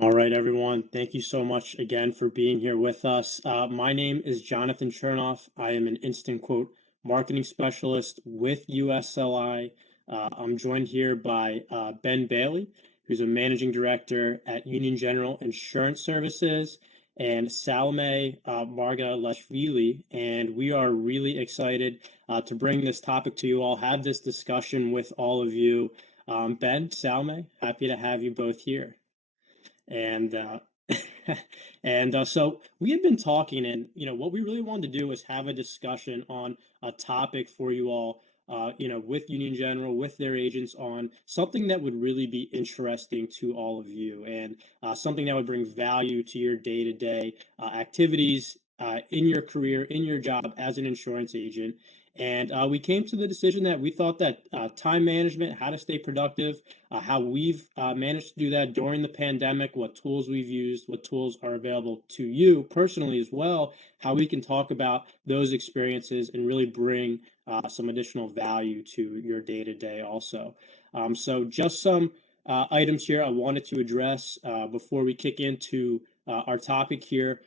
All right, everyone. Thank you so much again for being here with us. My name is Jonathan Chernoff. I am an instant quote marketing specialist with USLI. I'm joined here by Ben Bailey, who's a managing director at Union General Insurance Services, and Salomé Margvelashvili. And we are really excited to bring this topic to you all, have this discussion with all of you. Ben, Salomé, happy to have you both here. And so we had been talking, and what we really wanted to do was have a discussion on a topic for you all, with Union General, with their agents, on something that would really be interesting to all of you, and something that would bring value to your day-to-day activities in your career, in your job as an insurance agent. And we came to the decision that we thought that time management, how to stay productive, how we've managed to do that during the pandemic, what tools we've used, what tools are available to you personally as well, how we can talk about those experiences and really bring some additional value to your day to day also. So, just some items here I wanted to address before we kick into our topic here.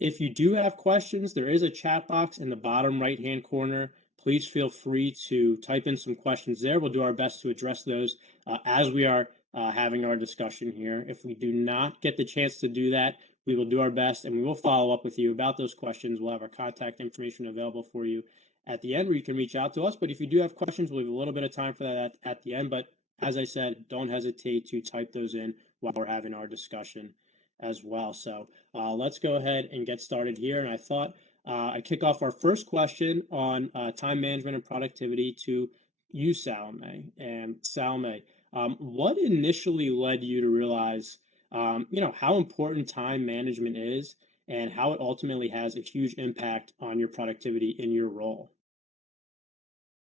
If you do have questions, there is a chat box in the bottom right-hand corner. Please feel free to type in some questions there. We'll do our best to address those as we are having our discussion here. If we do not get the chance to do that, we will do our best and we will follow up with you about those questions. We'll have our contact information available for you at the end where you can reach out to us. But if you do have questions, we'll leave a little bit of time for that at the end. But as I said, don't hesitate to type those in while we're having our discussion as well. So let's go ahead and get started here. And I thought I'd kick off our first question on time management and productivity to you, Salome. And Salome, what initially led you to realize, how important time management is and how it ultimately has a huge impact on your productivity in your role?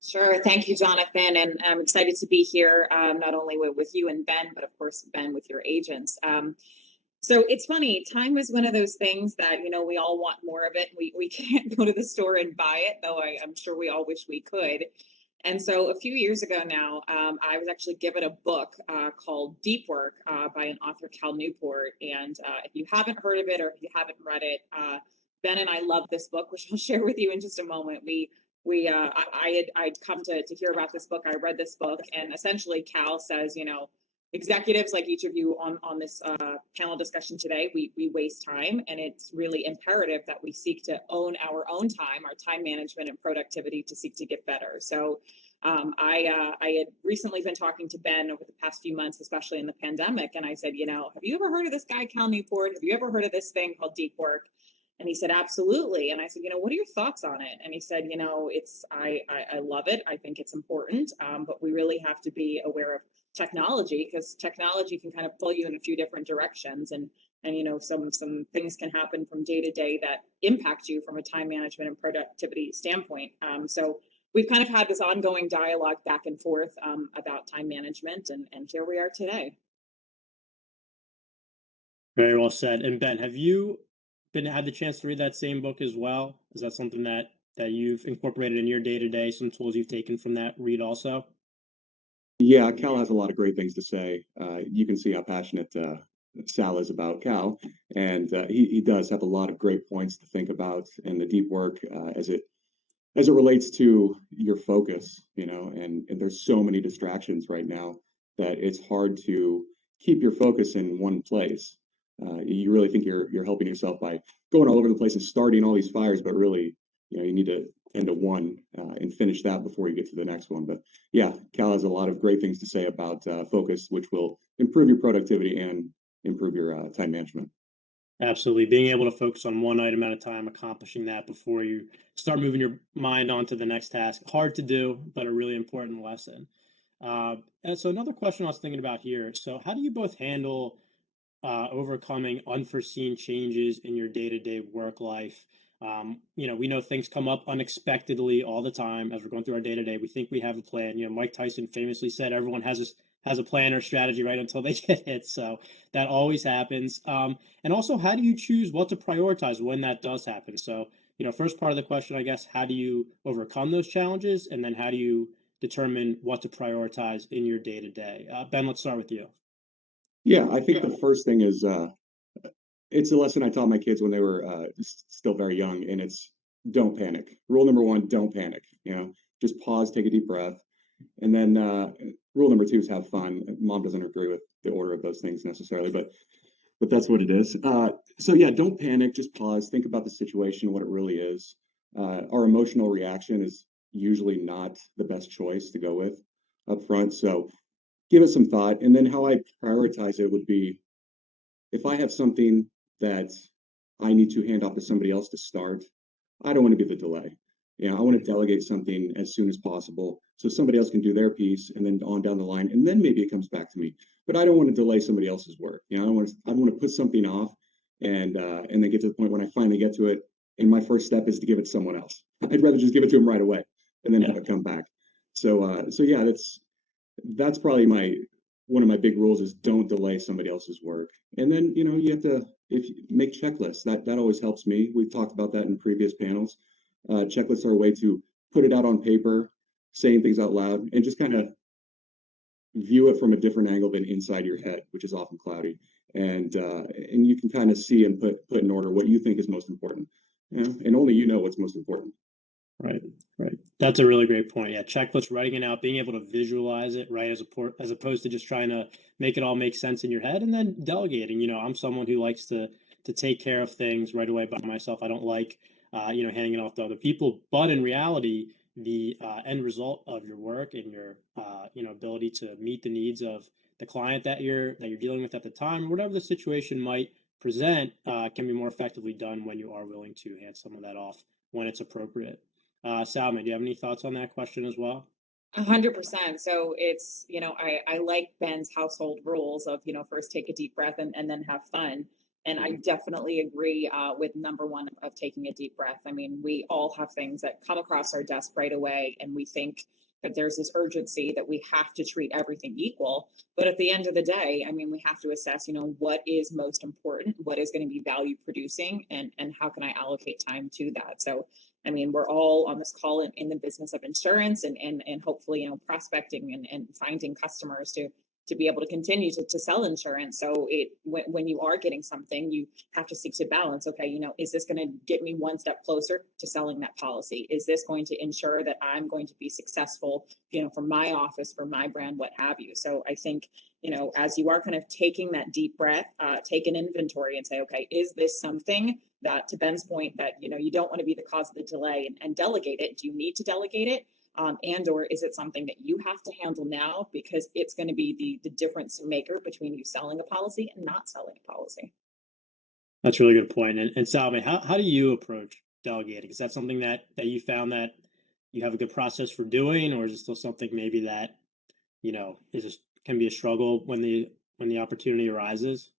Sure. Thank you, Jonathan. And I'm excited to be here, not only with you and Ben, but of course, Ben with your agents. So it's funny, time is one of those things that, we all want more of it. We can't go to the store and buy it, though I'm sure we all wish we could. And so a few years ago now, I was actually given a book called Deep Work by an author, Cal Newport. And if you haven't heard of it or if you haven't read it, Ben and I love this book, which I'll share with you in just a moment. I'd come to hear about this book. I read this book, and essentially Cal says, executives like each of you on this panel discussion today, we waste time, and it's really imperative that we seek to own our own time, our time management and productivity to seek to get better. So I had recently been talking to Ben over the past few months, especially in the pandemic, and I said, have you ever heard of this guy, Cal Newport? Have you ever heard of this thing called Deep Work? And he said, absolutely. And I said, what are your thoughts on it? And he said, I love it. I think it's important, but we really have to be aware of technology, because technology can kind of pull you in a few different directions, and some things can happen from day to day that impact you from a time management and productivity standpoint. So we've kind of had this ongoing dialogue back and forth about time management, and here we are today. Very well said. And Ben, have you been had the chance to read that same book as well? Is that something that you've incorporated in your day to day? Some tools you've taken from that read also? Yeah, Cal has a lot of great things to say. You can see how passionate Sal is about Cal, and he does have a lot of great points to think about in the deep work as it relates to your focus. And there's so many distractions right now that it's hard to keep your focus in one place. You really think you're helping yourself by going all over the place and starting all these fires, but really, you need to tend to one and finish that before you get to the next one. But yeah, Cal has a lot of great things to say about focus, which will improve your productivity and improve your time management. Absolutely. Being able to focus on one item at a time, accomplishing that before you start moving your mind on to the next task. Hard to do, but a really important lesson. And so another question I was thinking about here. So how do you both handle overcoming unforeseen changes in your day-to-day work life? We know things come up unexpectedly all the time as we're going through our day-to-day. We think we have a plan. Mike Tyson famously said everyone has a plan or strategy right until they get hit. So that always happens. And also, how do you choose what to prioritize when that does happen? So, first part of the question, I guess, how do you overcome those challenges? And then how do you determine what to prioritize in your day to day? Ben, let's start with you. Yeah, I think the first thing is it's a lesson I taught my kids when they were still very young, and it's don't panic. Rule number one, don't panic. Just pause, take a deep breath, and then rule number two is have fun. Mom doesn't agree with the order of those things necessarily, but that's what it is. So yeah, don't panic. Just pause. Think about the situation, what it really is. Our emotional reaction is usually not the best choice to go with up front. So give it some thought. And then how I prioritize it would be if I have something that I need to hand off to somebody else to start, I don't want to be the delay. I want to delegate something as soon as possible so somebody else can do their piece and then on down the line, and then maybe it comes back to me. But I don't want to delay somebody else's work. I don't want to put something off and then get to the point when I finally get to it. And my first step is to give it to someone else. I'd rather just give it to them right away and then have it come back. So yeah, that's probably my one of my big rules is don't delay somebody else's work. And then you have to if you make checklists. That always helps me. We've talked about that in previous panels. Checklists are a way to put it out on paper, saying things out loud, and just kind of view it from a different angle than inside your head, which is often cloudy. And you can kind of see and put in order what you think is most important. And only you know what's most important. Right, right. That's a really great point. Yeah, checklist, writing it out, being able to visualize it, right, as opposed to just trying to make it all make sense in your head, and then delegating. I'm someone who likes to take care of things right away by myself. I don't like, handing it off to other people. But in reality, the end result of your work and your, ability to meet the needs of the client that you're dealing with at the time, whatever the situation might present, can be more effectively done when you are willing to hand some of that off when it's appropriate. Salman, do you have any thoughts on that question as well? 100%. So it's, I like Ben's household rules of, first take a deep breath and then have fun. And I Mhm. definitely agree with number one of taking a deep breath. I mean, we all have things that come across our desk right away, and we think that there's this urgency that we have to treat everything equal. But at the end of the day, I mean, we have to assess, what is most important, what is going to be value producing, and how can I allocate time to that. So I mean, we're all on this call in the business of insurance and hopefully, prospecting and finding customers to be able to continue to sell insurance. So when you are getting something, you have to seek to balance. Okay, is this going to get me one step closer to selling that policy? Is this going to ensure that I'm going to be successful, for my office, for my brand, what have you? So I think, as you are kind of taking that deep breath, take an inventory and say, okay, is this something that, to Ben's point, that you don't want to be the cause of the delay and delegate it? Do you need to delegate it? And or is it something that you have to handle now because it's going to be the difference maker between you selling a policy and not selling a policy? That's a really good point. And Salman, how do you approach delegating? Is that something that you found that you have a good process for doing, or is it still something maybe that, is just can be a struggle when the opportunity arises?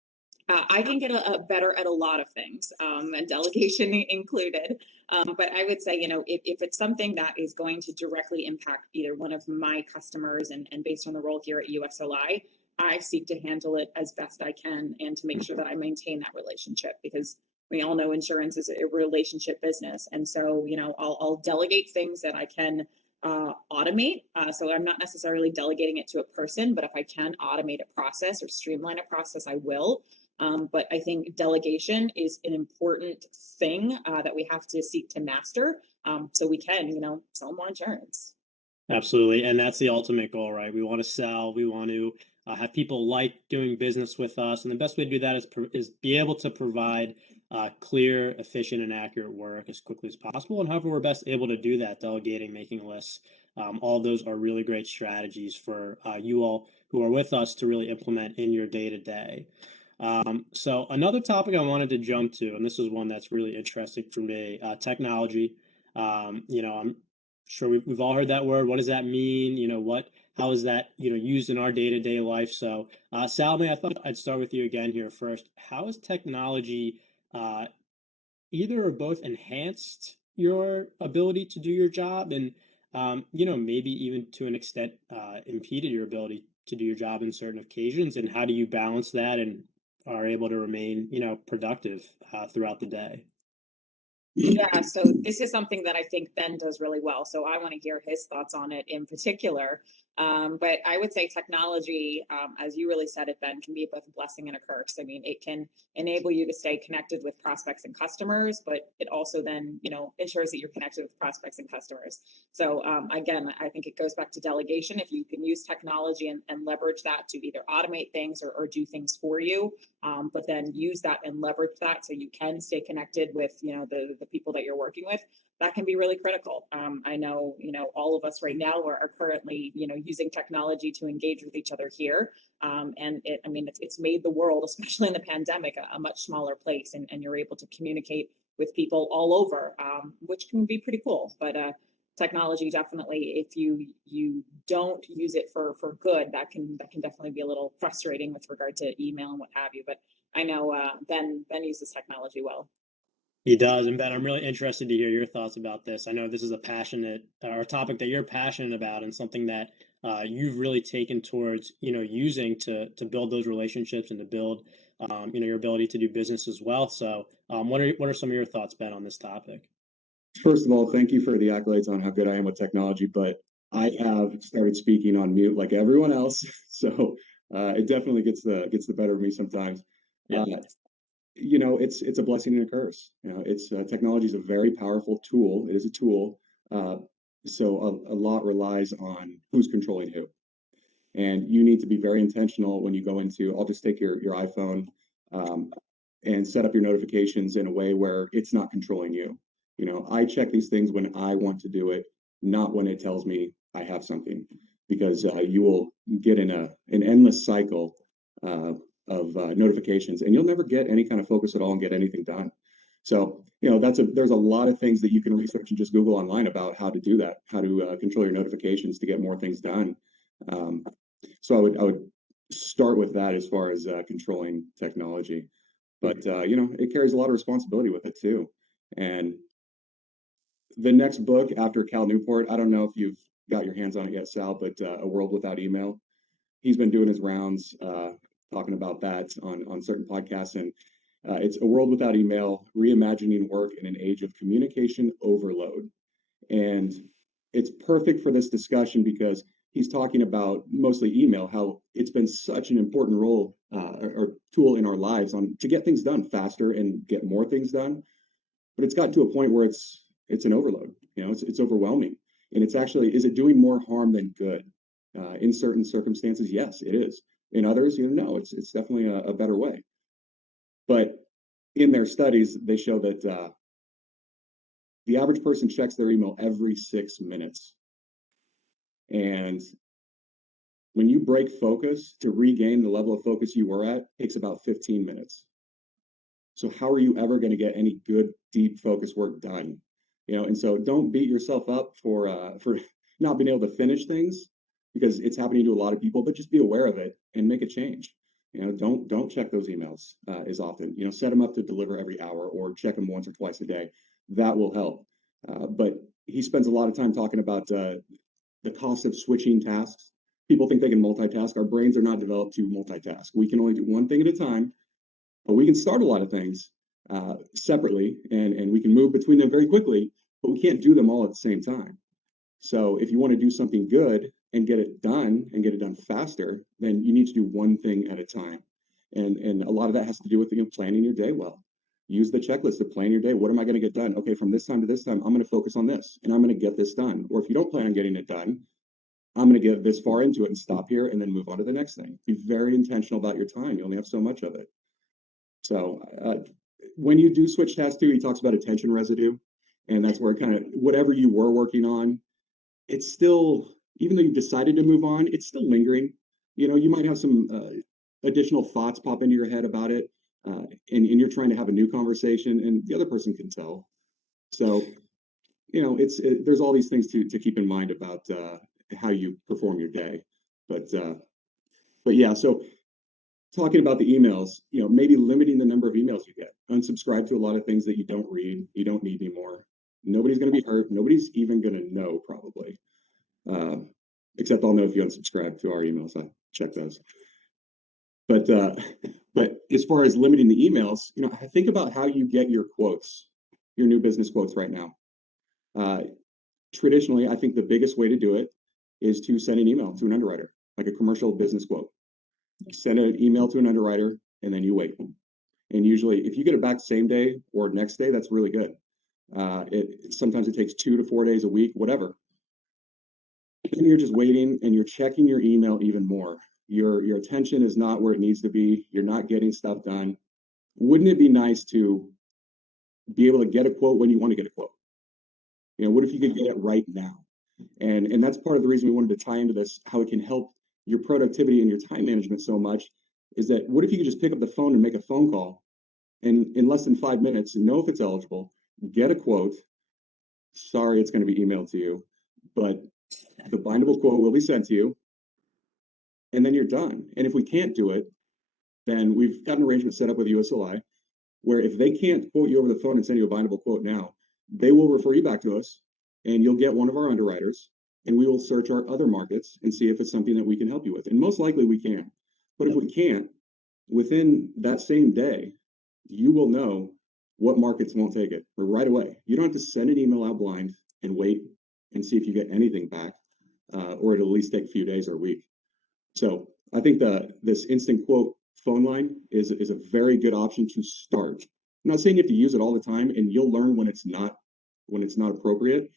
I can get a better at a lot of things, and delegation included. But I would say, if it's something that is going to directly impact either one of my customers and based on the role here at USLI, I seek to handle it as best I can and to make sure that I maintain that relationship because we all know insurance is a relationship business. And so, I'll delegate things that I can automate. So I'm not necessarily delegating it to a person, but if I can automate a process or streamline a process, I will. But I think delegation is an important thing that we have to seek to master so we can, sell more insurance. Absolutely, and that's the ultimate goal, right? We want to sell. We want to have people like doing business with us, and the best way to do that is be able to provide clear, efficient, and accurate work as quickly as possible. And however we're best able to do that, delegating, making lists, all of those are really great strategies for you all who are with us to really implement in your day to day. So another topic I wanted to jump to, and this is one that's really interesting for me, technology. I'm sure we've all heard that word. What does that mean? How is that, used in our day-to-day life? So, Salome, I thought I'd start with you again here first. How has technology, uh, either or both enhanced your ability to do your job and, maybe even to an extent, impeded your ability to do your job in certain occasions? And how do you balance that and are able to remain, productive, throughout the day? Yeah, so this is something that I think Ben does really well. So I want to hear his thoughts on it in particular. But I would say technology, as you really said it, Ben, can be both a blessing and a curse. I mean, it can enable you to stay connected with prospects and customers, but it also then, ensures that you're connected with prospects and customers. So again, I think it goes back to delegation. If you can use technology and leverage that to either automate things or do things for you, but then use that and leverage that so you can stay connected with, the people that you're working with, that can be really critical. I know, all of us right now are currently, using technology to engage with each other here. And it's made the world, especially in the pandemic, a much smaller place, and you're able to communicate with people all over, which can be pretty cool. But technology definitely, if you don't use it for good, that can definitely be a little frustrating with regard to email and what have you. But I know Ben uses technology well. He does. And Ben, I'm really interested to hear your thoughts about this. I know this is a passionate or a topic that you're passionate about, and something that you've really taken towards, using to build those relationships and to build, your ability to do business as well. So, what are some of your thoughts, Ben, on this topic? First of all, thank you for the accolades on how good I am with technology, but I have started speaking on mute like everyone else, so it definitely gets the better of me sometimes. Yeah. It's a blessing and a curse. It's technology is a very powerful tool. It is a tool, so a lot relies on who's controlling who, and you need to be very intentional when you go into. I'll just take your iPhone, and set up your notifications in a way where it's not controlling you. I check these things when I want to do it, not when it tells me I have something, because you will get in an endless cycle of notifications, and you'll never get any kind of focus at all and get anything done. So, there's a lot of things that you can research and just Google online about how to do that, how to control your notifications to get more things done. So I would start with that as far as controlling technology, but it carries a lot of responsibility with it too. And the next book after Cal Newport, I don't know if you've got your hands on it yet, Sal, but A World Without Email. He's been doing his rounds, talking about that on certain podcasts, and it's A World Without Email: Reimagining Work in an Age of Communication Overload. And it's perfect for this discussion because he's talking about mostly email, how it's been such an important role or tool in our lives to get things done faster and get more things done. But it's gotten to a point where it's an overload. It's overwhelming, and it's actually, is it doing more harm than good? In certain circumstances, yes, it is. In others, no, it's definitely a better way. But in their studies, they show that the average person checks their email every 6 minutes. And when you break focus, to regain the level of focus you were at, takes about 15 minutes. So how are you ever going to get any good, deep focus work done? And so don't beat yourself up for not being able to finish things, because it's happening to a lot of people, but just be aware of it and make a change. Don't check those emails as often. Set them up to deliver every hour, or check them once or twice a day. That will help. But he spends a lot of time talking about the cost of switching tasks. People think they can multitask. Our brains are not developed to multitask. We can only do one thing at a time, but we can start a lot of things separately, and we can move between them very quickly, but we can't do them all at the same time. So if you want to do something good and get it done faster, then you need to do one thing at a time. And a lot of that has to do with planning your day well. Use the checklist to plan your day. What am I going to get done? Okay, from this time to this time, I'm going to focus on this, and I'm going to get this done. Or if you don't plan on getting it done, I'm going to get this far into it and stop here and then move on to the next thing. Be very intentional about your time. You only have so much of it. So when you do switch tasks too, he talks about attention residue. And that's where kind of whatever you were working on, it's still, even though you've decided to move on, it's still lingering. You might have some additional thoughts pop into your head about it, and you're trying to have a new conversation, and the other person can tell. So, there's all these things to keep in mind about how you perform your day. But yeah, so talking about the emails, maybe limiting the number of emails you get. Unsubscribe to a lot of things that you don't read, you don't need anymore. Nobody's going to be hurt. Nobody's even going to know, probably. Except I'll know if you unsubscribe to our emails. I check those. But as far as limiting the emails, think about how you get your quotes, your new business quotes right now. Traditionally, I think the biggest way to do it is to send an email to an underwriter, like a commercial business quote. Send an email to an underwriter, and then you wait. And usually, if you get it back same day or next day, that's really good. Sometimes it takes 2 to 4 days, a week, whatever. And you're just waiting, and you're checking your email even more. Your attention is not where it needs to be. You're not getting stuff done. Wouldn't it be nice to be able to get a quote when you want to get a quote? You know, what if you could get it right now? And that's part of the reason we wanted to tie into this, how it can help your productivity and your time management so much, is that what if you could just pick up the phone and make a phone call, and in less than 5 minutes, know if it's eligible, get a quote. Sorry, it's going to be emailed to you, but the bindable quote will be sent to you, and then you're done. And if we can't do it, then we've got an arrangement set up with USLI where if they can't quote you over the phone and send you a bindable quote now, they will refer you back to us, and you'll get one of our underwriters, and we will search our other markets and see if it's something that we can help you with. And most likely we can. But if we can't, within that same day, you will know what markets won't take it right away. You don't have to send an email out blind and wait and see if you get anything back, or it'll at least take a few days or a week. So I think this instant quote phone line is a very good option to start. I'm not saying you have to use it all the time, and you'll learn when it's not appropriate,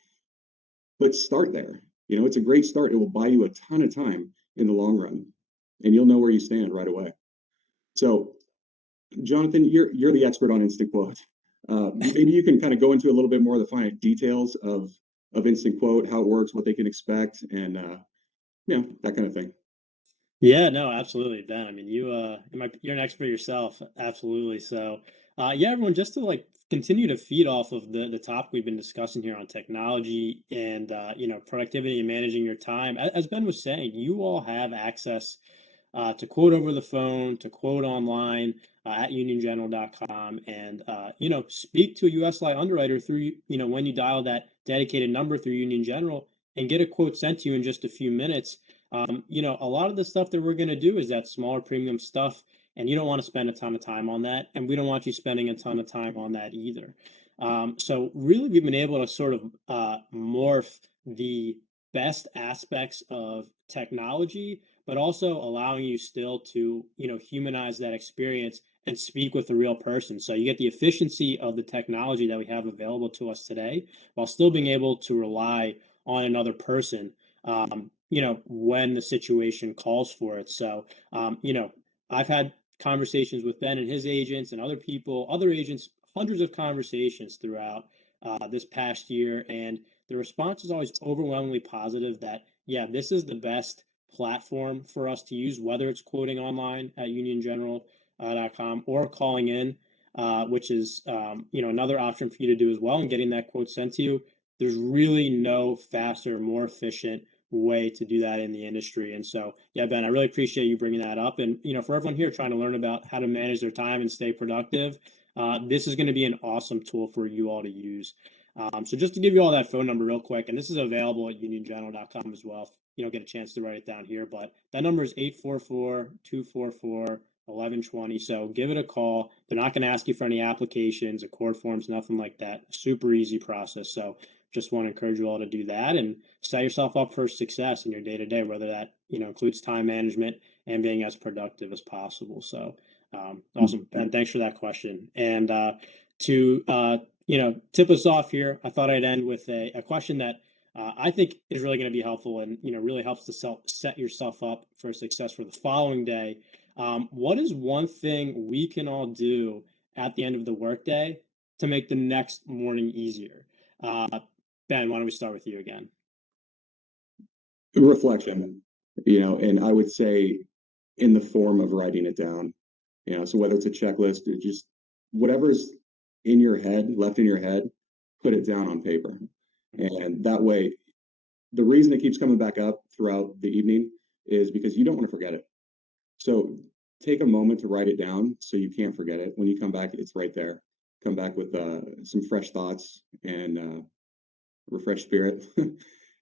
but start there. You know, it's a great start. It will buy you a ton of time in the long run, and you'll know where you stand right away. So, Jonathan, you're the expert on instant quote. Maybe you can kind of go into a little bit more of the fine details of instant quote, how it works, what they can expect, and that kind of thing. Yeah, no, absolutely, Ben. I mean, you're an expert yourself, absolutely. So, yeah, everyone, just to like continue to feed off of the topic we've been discussing here on technology and productivity and managing your time. As Ben was saying, you all have access to quote over the phone, to quote online at uniongeneral.com, and speak to a USLI underwriter through when you dial that dedicated number through Union General and get a quote sent to you in just a few minutes. A lot of the stuff that we're going to do is that smaller premium stuff, and you don't want to spend a ton of time on that, and we don't want you spending a ton of time on that either. So really, we've been able to sort of morph the best aspects of technology, but also allowing you still to, humanize that experience and speak with a real person. So you get the efficiency of the technology that we have available to us today, while still being able to rely on another person, when the situation calls for it. So, I've had conversations with Ben and his agents and other agents, hundreds of conversations throughout this past year. And the response is always overwhelmingly positive that, yeah, this is the best platform for us to use, whether it's quoting online at uniongeneral.com or calling in, which is, another option for you to do as well and getting that quote sent to you. There's really no faster, more efficient way to do that in the industry. And so, yeah, Ben, I really appreciate you bringing that up. And, for everyone here trying to learn about how to manage their time and stay productive, this is going to be an awesome tool for you all to use. So just to give you all that phone number real quick, and this is available at uniongeneral.com as well, if you don't get a chance to write it down here, but that number is 844-244-1120. So give it a call. They're not going to ask you for any applications, accord forms, nothing like that. Super easy process. So just want to encourage you all to do that and set yourself up for success in your day-to-day, whether that, includes time management and being as productive as possible. So awesome. Ben, thanks for that question. And to tip us off here, I thought I'd end with a question that I think is really going to be helpful and, really helps to set yourself up for success for the following day. What is one thing we can all do at the end of the workday to make the next morning easier? Ben, why don't we start with you again? Reflection, and I would say in the form of writing it down, so whether it's a checklist or just whatever's in your head, left in your head, put it down on paper. And that way, the reason it keeps coming back up throughout the evening is because you don't want to forget it. So take a moment to write it down so you can't forget it. When you come back, it's right there. Come back with some fresh thoughts and refreshed spirit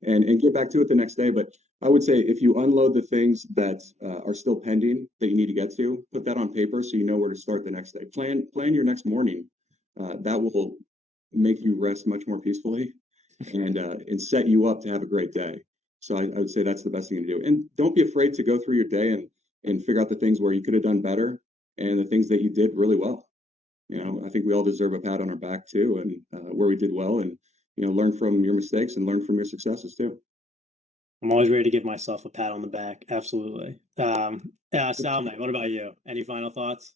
and get back to it the next day. But I would say if you unload the things that are still pending that you need to get to, put that on paper so you know where to start the next day. Plan your next morning. That will make you rest much more peacefully and set you up to have a great day. So I would say that's the best thing to do. And don't be afraid to go through your day and figure out the things where you could have done better and the things that you did really well. I think we all deserve a pat on our back too, and where we did well, and learn from your mistakes and learn from your successes too. I'm always ready to give myself a pat on the back. Absolutely. Salomé, what about you? Any final thoughts?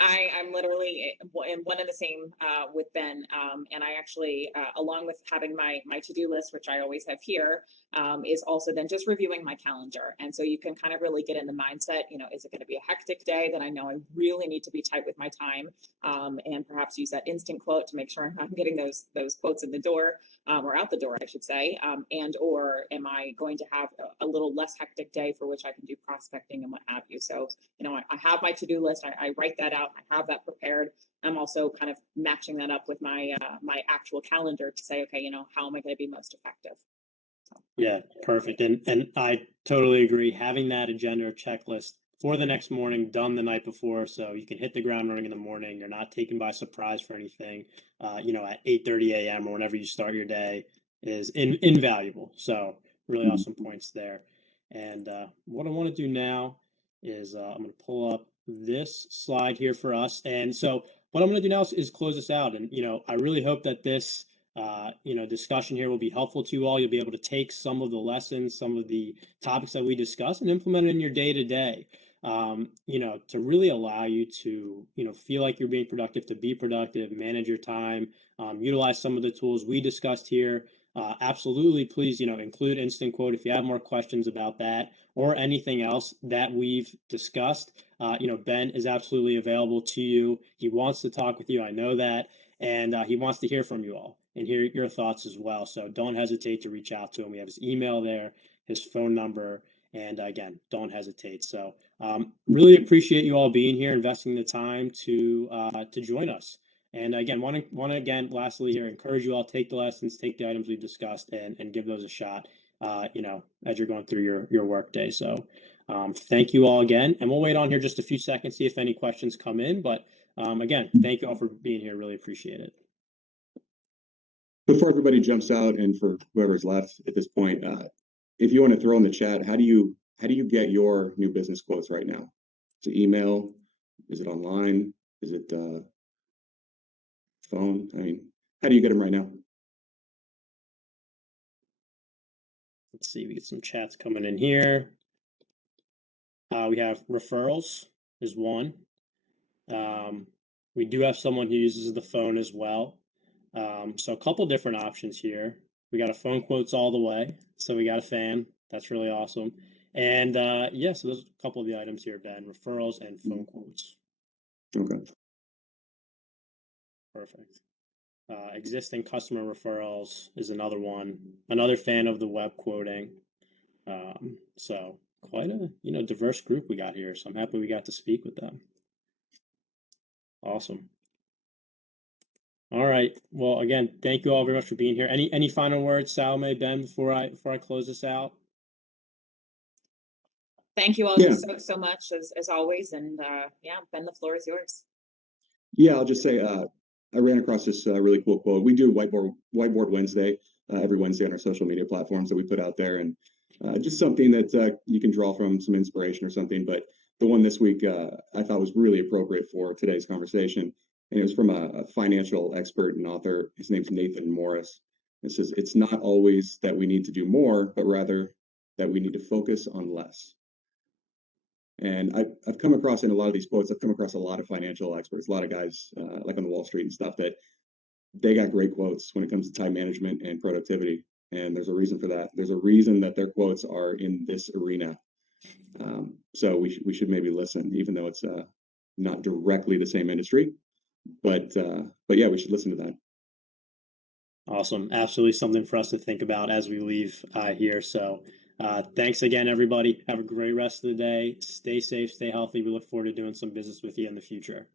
I'm literally in one and the same with Ben, and I actually, along with having my to do list, which I always have here, is also then just reviewing my calendar, and so you can kind of really get in the mindset. Is it going to be a hectic day that I know I really need to be tight with my time, and perhaps use that instant quote to make sure I'm getting those quotes in the door, or out the door, I should say, and or am I going to have a little less hectic day for which I can do prospecting and what have you. So I have my to-do list. I write that out. I have that prepared. I'm also kind of matching that up with my actual calendar to say, okay, how am I going to be most effective? Yeah, perfect. And I totally agree. Having that agenda or checklist for the next morning done the night before, so you can hit the ground running in the morning. You're not taken by surprise for anything. At 8:30 a.m. or whenever you start your day is invaluable. So really awesome points there. And what I want to do now is I'm going to pull up this slide here for us. And so what I'm going to do now is close this out. And I really hope that this discussion here will be helpful to you all. You'll be able to take some of the lessons, some of the topics that we discuss, and implement it in your day to day. To really allow you to, feel like you're being productive, to be productive, manage your time, utilize some of the tools we discussed here. Absolutely, please, include instant quote if you have more questions about that or anything else that we've discussed. Ben is absolutely available to you. He wants to talk with you. I know that. And he wants to hear from you all and hear your thoughts as well. So don't hesitate to reach out to him. We have his email there, his phone number, and again, don't hesitate. So really appreciate you all being here, investing the time to join us. And again, want to again, lastly here, encourage you all, take the lessons, take the items we've discussed, and give those a shot. As you're going through your work day. So thank you all again, and we'll wait on here just a few seconds, see if any questions come in. But again, thank you all for being here. Really appreciate it. Before everybody jumps out, and for whoever's left at this point, if you want to throw in the chat, how do you get your new business quotes right now? Is it email? Is it online? Is it phone? I mean, how do you get them right now? Let's see, we get some chats coming in here. We have referrals is one. We do have someone who uses the phone as well. So a couple different options here. We got a phone quotes all the way. So we got a fan. That's really awesome. And yeah, so those are a couple of the items here, Ben. Referrals and phone quotes. Okay. Perfect. Existing customer referrals is another one. Another fan of the web quoting. So quite a diverse group we got here. So I'm happy we got to speak with them. Awesome. All right. Well, again, thank you all very much for being here. Any final words, Salomé, Ben, before I close this out? Thank you all so much as always, and Ben, the floor is yours. Yeah, I'll just say I ran across this really cool quote. We do Whiteboard Wednesday every Wednesday on our social media platforms that we put out there, and just something that you can draw from, some inspiration or something. But the one this week I thought was really appropriate for today's conversation, and it was from a financial expert and author. His name's Nathan Morris. It says, "It's not always that we need to do more, but rather that we need to focus on less." And I've come across in a lot of these quotes, I've come across a lot of financial experts, a lot of guys like on the Wall Street and stuff, that they got great quotes when it comes to time management and productivity. And there's a reason for that. There's a reason that their quotes are in this arena. So we should maybe listen, even though it's not directly the same industry. But yeah, we should listen to that. Awesome. Absolutely something for us to think about as we leave here. So thanks again, everybody. Have a great rest of the day. Stay safe, stay healthy. We look forward to doing some business with you in the future.